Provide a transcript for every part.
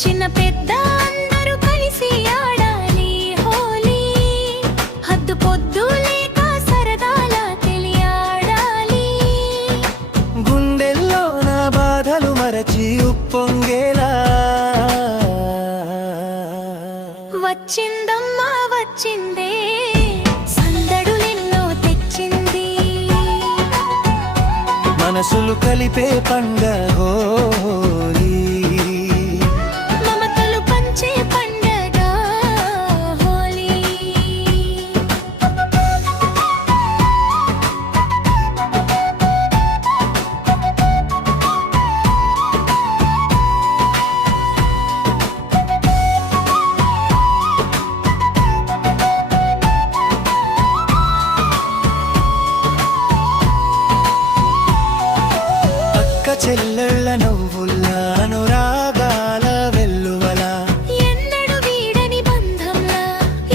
చిన్న పెద్ద అందరూ కలిసి ఆడాలి హోలీ. హద్దు పొద్దు లేక సరదాల తెలియాడాలి. గుండెల్లో నా బాధలు మరచి ఉప్పొంగేలా వచ్చిందమ్మా వచ్చిందే సందడులెన్నో తెచ్చింది. మనసులు కలిపే పండగ హోలీ. మమతలు పంచే పండగ హోలీ. చెల్లెళ్ళ నవ్వుల్లా అనురాగాల వెల్లువలా ఎన్నడు వీడని బంధంలా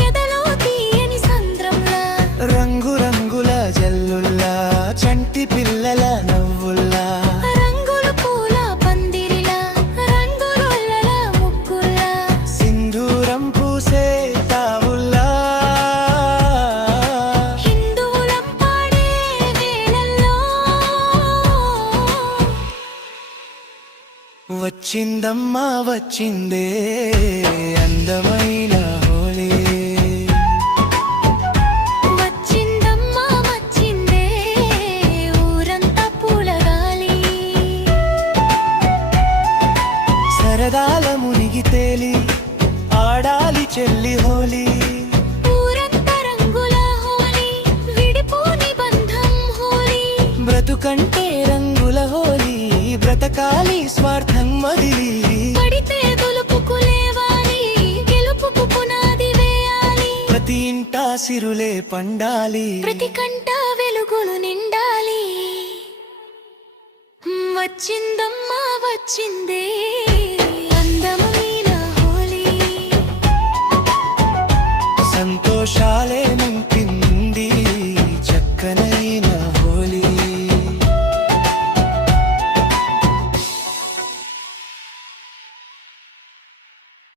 ఎదలో తీయని సంద్రంలా రంగు రంగుల జల్లుల్లా చంటి పిల్లల నవ్వుల్లా రంగులు పూల పందిరిలా రంగుల ముగ్గుల్లా సింధూరం పూసే తావుల్లా హిందువులం పాడే వేళల్లో వచ్చిందమ్మా వచ్చిందే అందమైన హోలీ. వచ్చిందమ్మా వచ్చిందే ఊరంతా పూలగాలి. సరదాల మునిగి తేలి ఆడాలి చెల్లి హోలీ. ఊరంతా రంగుల హోలీ విడిపోని బంధం హోలీ. బ్రతుకంటే రంగుల హోలీ బ్రతకాలి స్వార్థం వదిలి. పడితే దులుపుకు లేవాలి గెలుపుకు పునాది వేయాలి. ప్రతి ఇంటా సిరులే పండాలి. ప్రతి కంట వెలుగులు నిండాలి. వచ్చిందమ్మా వచ్చిందే